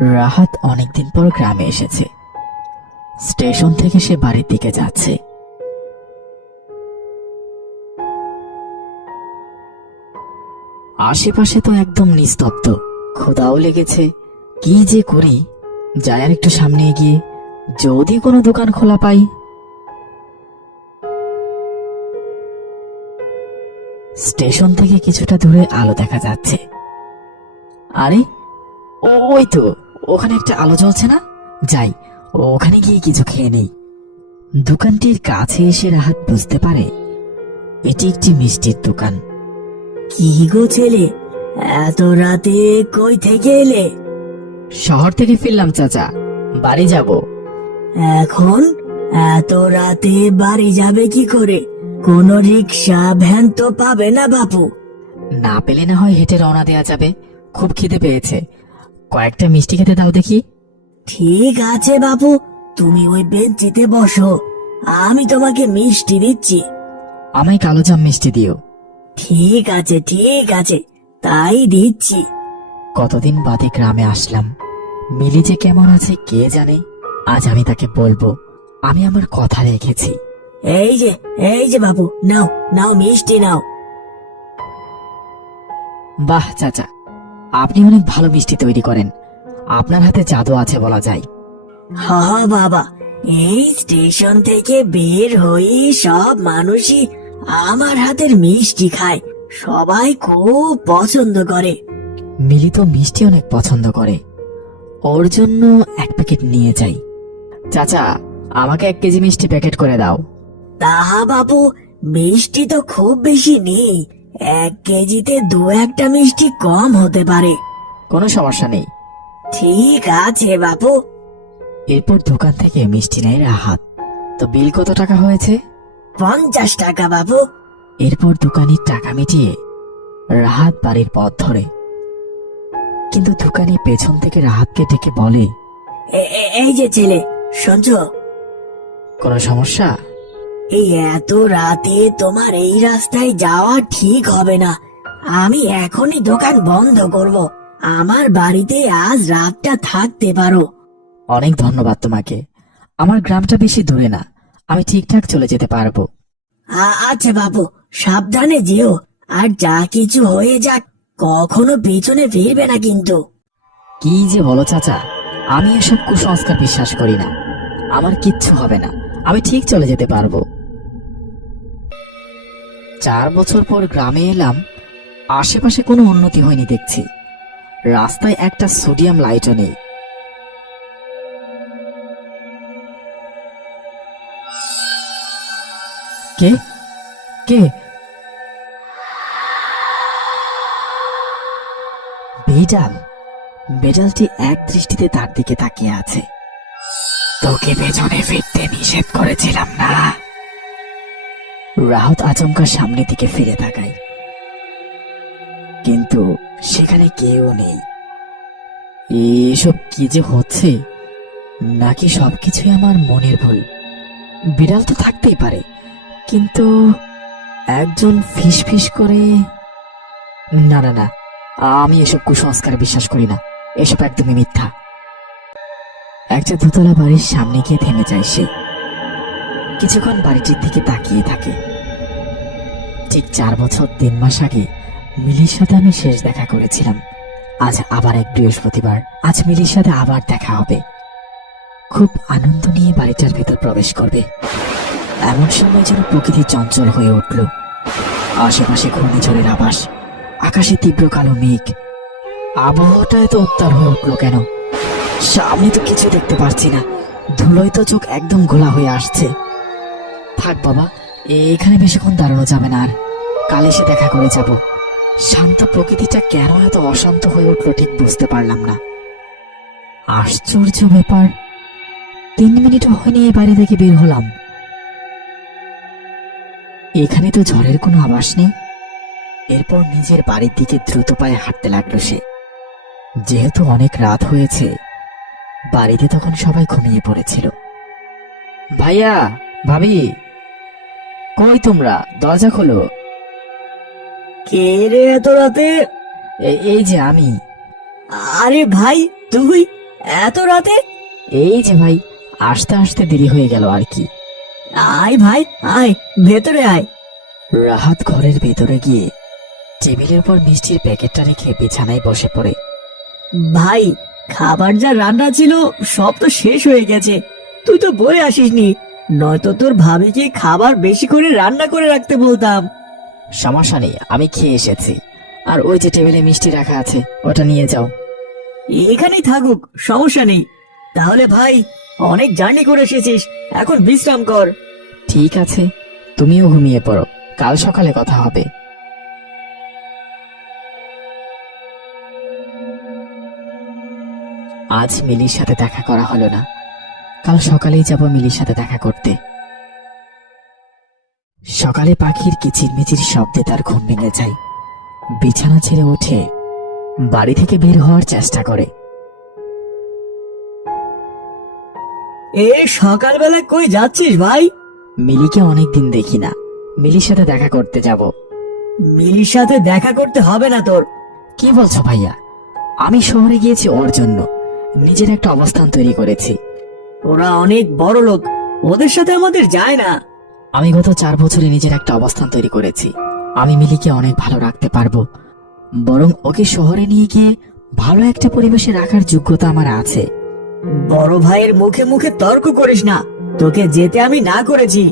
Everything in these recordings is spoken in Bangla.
রাহাত অনেকদিন পর গ্রামে এসেছে। স্টেশন থেকে সে বাড়ির দিকে যাচ্ছে। আশেপাশে তো একদম নিস্তব্ধ। ক্ষুদাও লেগেছে। কি যে করি? যাই আর একটু সামনে এগিয়ে। যদি কোনো দোকান খোলা পাই। স্টেশন থেকে কিছুটা দূরে আলো দেখা যাচ্ছে। আরে ওই তো ওখানে একটা আলো জ্বলছে না? যাই ওখানে গিয়ে কিছু খেয়ে নেই। দোকানটির কাছে এসে রাহাত বুঝতে পারে এটি একটি মিষ্টির দোকান। কি গো ছেলে এত রাতে কই থেকে এলে? শহর থেকে ফিরলাম চাচা। বাড়ি যাব। এখন? এত রাতে বাড়ি যাবে কি করে? কোনো রিক্সা ভ্যান তো পাবে না বাপু। না পেলে না হয় হেঁটে রওনা দেওয়া যাবে। খুব খিদে পেয়েছে। কয়েকটা মিষ্টি খেতে দাও দেখি। ঠিক আছে বাবু। তুমি ওই বেঞ্চিতে বসো। আমি তোমাকে মিষ্টি দিচ্ছি। আমায় কালো জাম মিষ্টি দিও। ঠিক আছে ঠিক আছে। তাই দিচ্ছি। কতদিন বাদে গ্রামে আসলাম। মিলি যে কেমন আছে কে জানে? আজ আমি তাকে বলব। আমি আমার কথা রেখেছি। এই যে এই যে বাবু। নাও নাও মিষ্টি নাও। বাহ চাচা। আপনি অনেক ভালো মিষ্টি তৈরি করেন। আপনার হাতে জাদু আছে বলা যায়। হ হ বাবা এই স্টেশন থেকে বের হয়ে সব মানুষই আমার হাতের মিষ্টি খায়। সবাই খুব পছন্দ করে। মিলিত মিষ্টি অনেক পছন্দ করে। ওর জন্য এক প্যাকেট নিয়ে যাই। চাচা আমাকে এক কেজি মিষ্টি প্যাকেট করে দাও। তাহা বাবু মিষ্টি তো খুব বেশি নেই। এক কেজিতে দু একটা মিষ্টি কম হতে পারে। কোনো সমস্যা নেই। ঠিক আছে বাপু। এরপর দোকান থেকে মিষ্টি নেয় রাহাত। তো বিল কত টাকা হয়েছে? পঞ্চাশ টাকা বাপু। এরপর দোকানির টাকা মিটিয়ে রাহাত বাড়ির পথ ধরে। কিন্তু দোকানি পেছন থেকে রাহাতকে ডেকে বলে এই যে ছেলে শুনছ? কোনো সমস্যা? এই এত রাতে তোমার এই রাস্তায় যাওয়া ঠিক হবে না। আমি এখনই দোকান বন্ধ করব। আমার বাড়িতে আজ রাতটা থাকতে পারো। অনেক ধন্যবাদ তোমাকে। আমার গ্রামটা বেশি দূরে না। আমি ঠিকঠাক চলে যেতে পারব। আ- আচ্ছা বাবু সাবধানে যেও। আর যা কিছু হয়ে যাক কখনো পেছনে ফিরবে না কিন্তু। কি যে বলো চাচা আমি এসব কুসংস্কার বিশ্বাস করি না। আমার কিচ্ছু হবে না। আমি ঠিক চলে যেতে পারব। চার বছর পর গ্রামে এলাম, আশেপাশে কোনো উন্নতি হয়নি দেখছি। রাস্তায় একটা সোডিয়াম লাইটও নেই। কে? কে? বেডাল। বেডালটি এক দৃষ্টিতে তার দিকে তাকিয়ে আছে। তোকে পেছনে ফিরতে নিষেধ করেছিলাম না। রাহত আচমকা সামনের দিকে ফিরে তাকায়। কিন্তু সেখানে কেউ নেই। এসব কি যে হচ্ছে? নাকি সবকিছুই আমার মনের ভুল? বিড়াল তো থাকতেই পারে, কিন্তু একজন ফিস ফিস করে না না না, আমি এসব কুসংস্কারে বিশ্বাস করি না। এসব একদমই মিথ্যা। একটা দোতলা বাড়ির সামনে গিয়ে থেমে যায় সে। কিছুক্ষণ বাড়িটির দিকে তাকিয়ে থাকে। ঠিক চার বছর, তিন মাস আগে মিলির সাথে আমি শেষ দেখা করেছিলাম। আজ আবার এক বৃহস্পতিবার। আজ মিলির সাথে আবার দেখা হবে। খুব আনন্দ নিয়ে বাড়িটার ভেতর প্রবেশ করবে। এমন সময় যেন প্রকৃতি চঞ্চল হয়ে উঠল। আশেপাশে ঘূর্ণিঝড়ের আবাস আকাশে তীব্র কালো মেঘ। আবহাওয়াটা এত উত্তাল হয়ে উঠল কেন? সামনে তো কিছু দেখতে পারছি না। ধুলোয় তো চোখ একদম গোলা হয়ে আসছে। থাক বাবা, এখানে বেশিক্ষণ দাঁড়ানো যাবে না আর। কাল এসে দেখা করে যাব। শান্ত প্রকৃতিটা কেন এত অশান্ত হয়ে উঠল ঠিক বুঝতে পারলাম না। আশ্চর্য ব্যাপার। তিন মিনিটও হয়নি এই বাড়ি থেকে বের হলাম। এখানে তো ঝড়ের কোনো আভাস নেই। এরপর নিজের বাড়ির দিকে দ্রুত পায়ে হাঁটতে লাগল সে। যেহেতু অনেক রাত হয়েছে বাড়িতে তখন সবাই ঘুমিয়ে পড়েছিল। ভাইয়া ভাবি কই তোমরা? দরজা খোলো। কে রে এত রাতে? এই যে আমি। আরে ভাই তুই? এত রাতে? এই যে ভাই আসতে আসতে দেরি হয়ে গেল আর কি। আয় ভাই আয় ভেতরে আয়। রাহাত ঘরের ভেতরে গিয়ে টেবিলের উপর মিষ্টির প্যাকেটটা রেখে বিছানায় বসে পড়ে। ভাই খাবার যা রান্না ছিল সব তো শেষ হয়ে গেছে। তুই তো বলে আসিসনি। নয়তো তোর ভাবিকে খাবার বেশি করে রান্না করে রাখতে বলতাম। সমস্যা নেই আমি খেয়ে এসেছি। আর ওই যে টেবিলে মিষ্টি রাখা আছে ওটা নিয়ে যাও। এখানেই থাকুক সমস্যা নেই। তাহলে ভাই অনেক জার্নি করে এসেছিস এখন বিশ্রাম কর। ঠিক আছে তুমিও ঘুমিয়ে পড়ো। কাল সকালে কথা হবে। আজ মিলির সাথে দেখা করা হলো না। কাল সকালেই যাব মিলির সাথে দেখা করতে। সকালে পাখির কিচিরমিচির শব্দে তার ঘুম ভেঙে যায়। বিছানা ছেড়ে ওঠে বাড়ি থেকে বের হওয়ার চেষ্টা করে। এ সকালবেলা কই যাচ্ছিস ভাই? মিলিকে অনেকদিন দেখি না। মিলির সাথে দেখা করতে যাব। মিলির সাথে দেখা করতে হবে না তোর। কি বলছো ভাইয়া? আমি শহরে গিয়েছি ওর জন্য। নিজের একটা অবস্থান তৈরি করেছি। ওরা অনেক বড় লোক। ওদের সাথে আমাদের যায় না। আমি গত চার বছরে নিজের একটা অবস্থান তৈরি করেছি। আমি মিলিকে অনেক ভালো রাখতে পারব। বরং ওকে শহরে নিয়ে গিয়ে ভালো একটা পরিবেশে রাখার যোগ্যতা আমার আছে। বড় ভাইয়ের মুখে মুখে তর্ক করিস না। তোকে যেতে আমি না করেছি।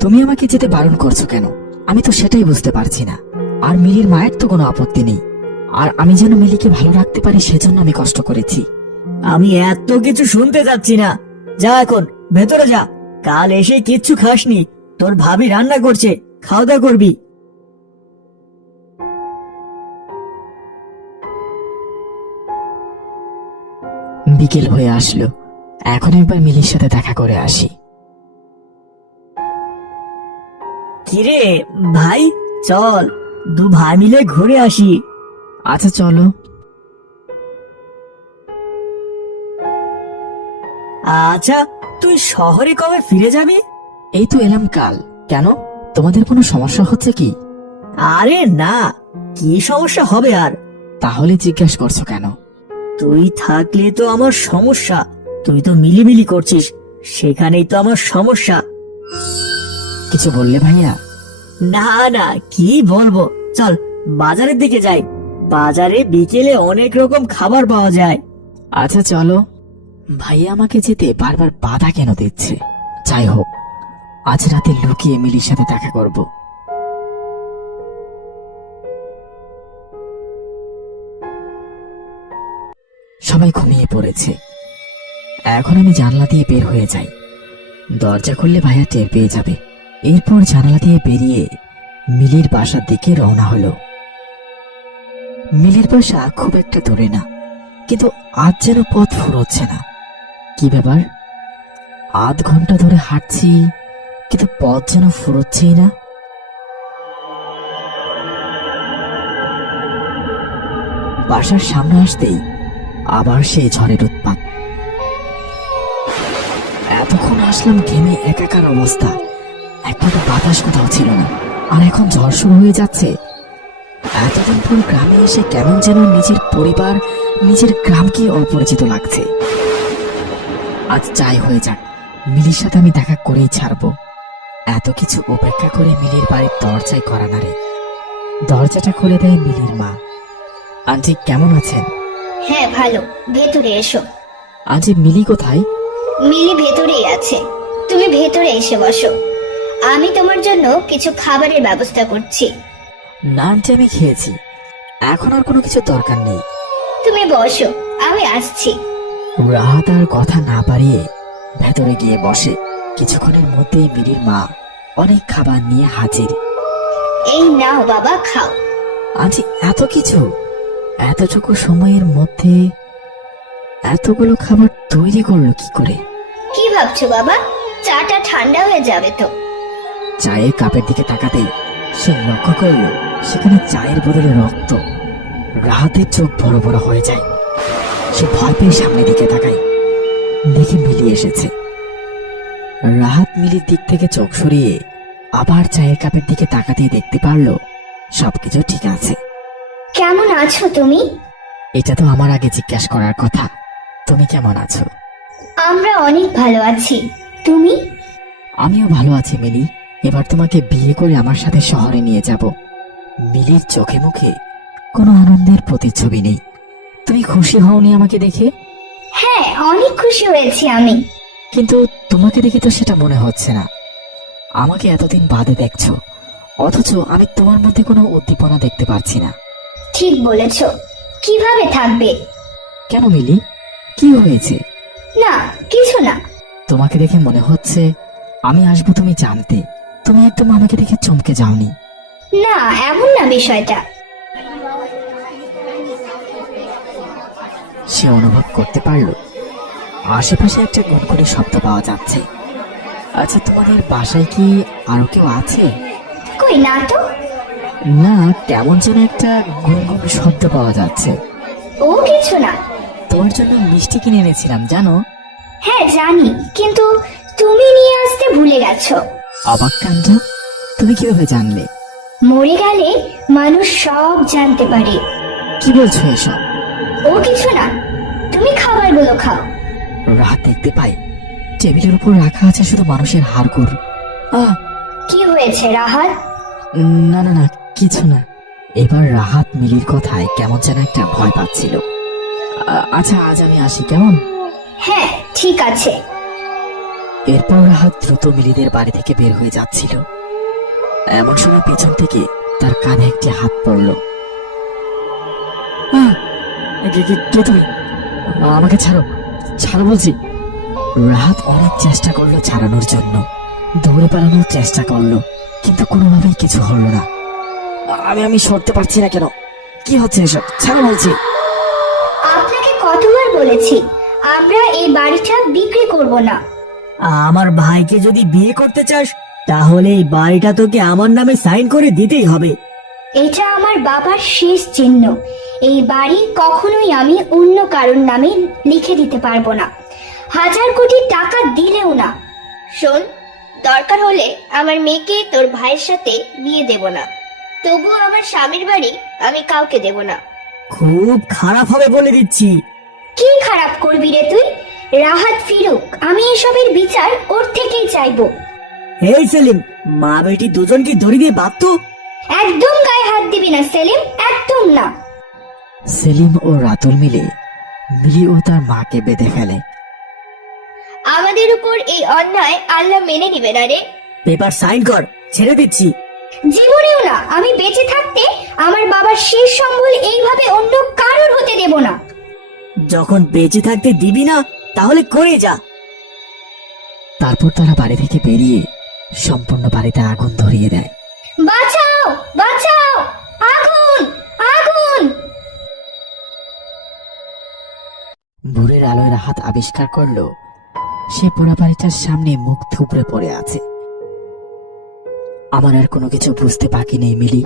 তুমি আমাকে যেতে বারণ করছ কেন? আমি তো সেটাই বুঝতে পারছি না। আর মিলির মায়ের তো কোনো আপত্তি নেই। আর আমি যেন মিলিকে ভালো রাখতে পারি সেজন্য আমি কষ্ট করেছি। আমি এত কিছু শুনতে যাচ্ছি না। যা এখন ভেতরে যা। কাল এসে কিচ্ছু খাসনি। তোর ভাবি রান্না করছে। খাওয়া দাওয়া করবি। বিকেল হয়ে আসলো। এখন একবার মিলির সাথে দেখা করে আসি। কিরে ভাই চল। দু ভাই মিলে ঘুরে আসি। আচ্ছা চলো। আচ্ছা তুই শহরে কবে ফিরে যাবি? এই তো এলাম কাল। কেন? তোমাদের কোনো সমস্যা হচ্ছে কি? আরে না কি সমস্যা হবে আর? তাহলে জিজ্ঞেস করছ কেন? তুই থাকলে তো আমার সমস্যা তুই তো মিলিমিলি করছিস সেখানেই তো আমার সমস্যা। কিছু বললে ভাইয়া? না না কি বলব? চল বাজারের দিকে যাই। বাজারে বিকেলে অনেক রকম খাবার পাওয়া যায়। আচ্ছা চলো। ভাইয়া আমাকে যেতে বারবার বাধা কেন দিচ্ছে? যাই হোক, আজ রাতে লুকিয়ে মিলির সাথে দেখা করব। সবাই ঘুমিয়ে পড়েছে। এখন আমি জানলা দিয়ে বের হয়ে যাই। দরজা খুললে ভাইয়া টের পেয়ে যাবে। এরপর জানালা দিয়ে বেরিয়ে মিলির বাসার দিকে রওনা হলো। মিলির বাসা খুব একটা দূরে না, কিন্তু আজ যেন পথ ফুরোচ্ছে না। কি ব্যাপার? আধ ঘণ্টা ধরে হাঁটছি, কিন্তু পথ যেন ফুরোচ্ছেই না। বাসার সামনে আসতেই আবার সেই ঝড়ের উৎপাত। এতক্ষণ আসলাম ঘেমে একাকার অবস্থা। একটা তো বাতাস কোথাও ছিল না, আর এখন ঝড় শুরু হয়ে যাচ্ছে। এতদিন পর গ্রামে এসে কেমন যেন নিজের পরিবার, নিজের গ্রামকে অপরিচিত লাগছে। আজ চাই হয়ে যাক। মিলির সাথে আমি দেখা করেই ছাড়বো। এত কিছু উপেক্ষা করে মিলির বাড়ির দরজায় করা নারে দরজাটা খুলে দেয় মিলির মা। আন্টি কেমন আছেন? হ্যাঁ ভালো। ভেতরে এসো। আন্টি মিলি কোথায়? মিলি ভেতরেই আছে। তুমি ভেতরে এসে বসো। আমি তোমার জন্য কিছু খাবারের ব্যবস্থা করছি। না আন্টি আমি খেয়েছি। এখন আর কোনো কিছু দরকার নেই। তুমি বসো। আমি আসছি। রাহাত আর কথা না পারিয়ে ভেতরে গিয়ে বসে। কিছুক্ষণের মধ্যেই মিলির মা অনেক খাবার নিয়ে হাজির। এই নাও বাবা খাও। আজ এত কিছু? এতটুকু সময়ের মধ্যে এতগুলো খাবার তৈরি করল কি করে? কি ভাবছ বাবা? চাটা ঠান্ডা হয়ে যাবে তো। চায়ের কাপের দিকে তাকাতেই সে লক্ষ্য করল সেখানে চায়ের বদলে রক্ত। রাহাতের চোখ বড় বড় হয়ে যায়। সে ভয় পেয়ে সামনের দিকে তাকায়। দেখে মিলি এসেছে। রাহাত মিলির দিক থেকে চোখ সরিয়ে আবার চায়ের কাপের দিকে তাকাতেই দেখতে পারল সবকিছু ঠিক আছে। কেমন আছো তুমি? এটা তো আমার আগে জিজ্ঞাসা করার কথা। তুমি কেমন আছো? আমরা অনেক ভালো আছি। তুমি? আমিও ভালো আছি মিলি। এবার তোমাকে বিয়ে করে আমার সাথে শহরে নিয়ে যাব। মিলির চোখে মুখে কোনো আনন্দের প্রতিচ্ছবি নেই। তুমি খুশি হওনি আমাকে দেখে? হ্যাঁ অনেক খুশি হয়েছি আমি। কিন্তু তোমাকে দেখে তো সেটা মনে হচ্ছে না। আমাকে এতদিন বাদে দেখছ অথচ আমি তোমার মধ্যে কোনো উদ্দীপনা দেখতে পাচ্ছি না। ঠিক বলেছ। কীভাবে থাকবে? কেন মিলি? কি হয়েছে? না কিছু না। তোমাকে দেখে মনে হচ্ছে আমি আসব তুমি জানতে। তুমি একদম আমাকে দেখে চমকে যাওনি। না এমন না বিষয়টা। সে অনুভব করতে পারল। আশেপাশে একটা গুনগুনি শব্দ পাওয়া যাচ্ছে। আচ্ছা তোমাদের বাসায় কি আরও কেউ আছে? কই না তো। না কেমন যেন একটা গুনগুন শব্দ পাওয়া যাচ্ছে। ও কিছু না। তোমার জন্য মিষ্টি কিনে এনেছিলাম জানো? হ্যাঁ জানি। কিন্তু তুমি নিয়ে আসতে ভুলে গেছো। অবাক কাণ্ড? তুমি কীভাবে জানলে? মরে গেলে মানুষ সব জানতে পারে। কি বলছো এসব? ও কিছু না। তুমি খাবারগুলো খাও। রাত দেখতে পাই। টেবিলের উপর রাখা আছে শুধু মানুষের হাড়গোড়। আহ কি হয়েছে রাহাত? না না না কিছু না। এবার রাহাত মিলির কথায় কেমন যেন একটা ভয় পাচ্ছিল। আচ্ছা আজ আমি আসি কেমন? হ্যাঁ ঠিক আছে। এরপর রাহাত দ্রুত মিলিদের বাড়ি থেকে বের হয়ে যাচ্ছিল। এমন সময় পেছন থেকে তার কাঁধে একটি হাত পড়ল! কে- তুমি আমাকে ছাড়ো ছাড়ো বলছি। রাহাত অনেক চেষ্টা করল ছাড়ানোর জন্য দৌড়ে পালানোর চেষ্টা করল কিন্তু কোনোভাবেই কিছু হলো না। আমি আমি সরতে পারছি না কেন? কি হচ্ছে এসব? ছাড়ো বলছি। আপনাকে কতবার বলেছি আমরা এই বাড়িটা বিক্রি করব না। আমার ভাইকে যদি বিয়ে করতে চাস তাহলে এই বাড়িটা তোকে আমার নামে সাইন করে দিতেই হবে। এটা আমার বাবার শেষ চিহ্ন। এই বাড়ি কখনোই আমি অন্য কারোর নামে লিখে দিতে পারব না। হাজার কোটি টাকা দিলেও না। শোন দরকার হলে আমার মেয়েকে তোর ভাইয়ের সাথে বিয়ে দেব না। তবুও আমার স্বামীর বাড়ি আমি কাউকে দেব না। খুব খারাপ হবে বলে দিচ্ছি। কি খারাপ করবি রে তুই? রাহাত ফিরুক আমি এসবের বিচার ওর থেকেই চাইব। এই সেলিম মা বেটি দুজনকে দড়ি দিয়ে বাঁধতো একদম গায়ে হাত দিবি না সেলিম একদম না। সেলিম ও রাতুল মিলে মিলি ও তার মাকে বেঁধে ফেলে। আমাদের উপর এই অন্যায় আল্লাহ মেনে নিবে না রে। পেপার সাইন কর ছেড়ে দিচ্ছি। জীবনেও না আমি বেঁচে থাকতে আমার বাবার শেষ সম্বল এইভাবে অন্য কারোর হতে দেব না। যখন বেঁচে থাকতে দিবি না তাহলে করে যা। তারপর তারা বাড়ি থেকে বেরিয়ে সম্পূর্ণ বাড়িতে আগুন ধরিয়ে দেয়। বাঁচাও ভোরের আলোয় রাহাত আবিষ্কার করল, সে পোড়া বাড়িটার সামনে মুখ থুবড়ে পড়ে আছে। আমার আর কোনো কিছু বুঝতে বাকি নেই, মিলি।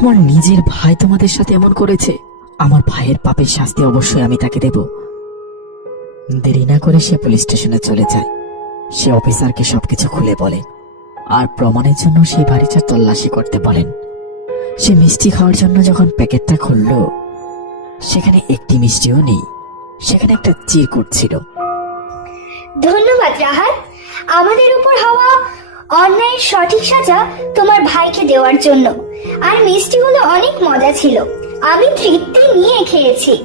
আমার নিজের ভাই তোমাদের সাথে এমন করেছে। আমার ভাইয়ের পাপের শাস্তি অবশ্যই আমি তাকে দেব। দেরি না করে সে পুলিশ স্টেশনে চলে যায়। সে অফিসারকে সবকিছু খুলে বলে। আর প্রমাণের জন্য সেই বাড়িটা তল্লাশি করতে বলেন। সে মিষ্টি খাওয়ার জন্য যখন প্যাকেটটা খুললো, সেখানে একটি মিষ্টিও নেই। সেখানে একটা চিরকুট ছিল। ধন্যবাদ রাহাত। আমাদের উপর হওয়া অন্যায়ের সঠিক সাজা তোমার ভাইকে দেওয়ার জন্য। আর মিষ্টিগুলো অনেক মজা ছিল। আমি তৃপ্তি নিয়ে খেয়েছি।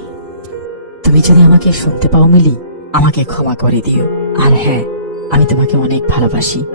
তুমি যদি আমাকে শুনতে পাও মিলি আমাকে ক্ষমা করে দিও। আর হ্যাঁ আমি তোমাকে অনেক ভালোবাসি।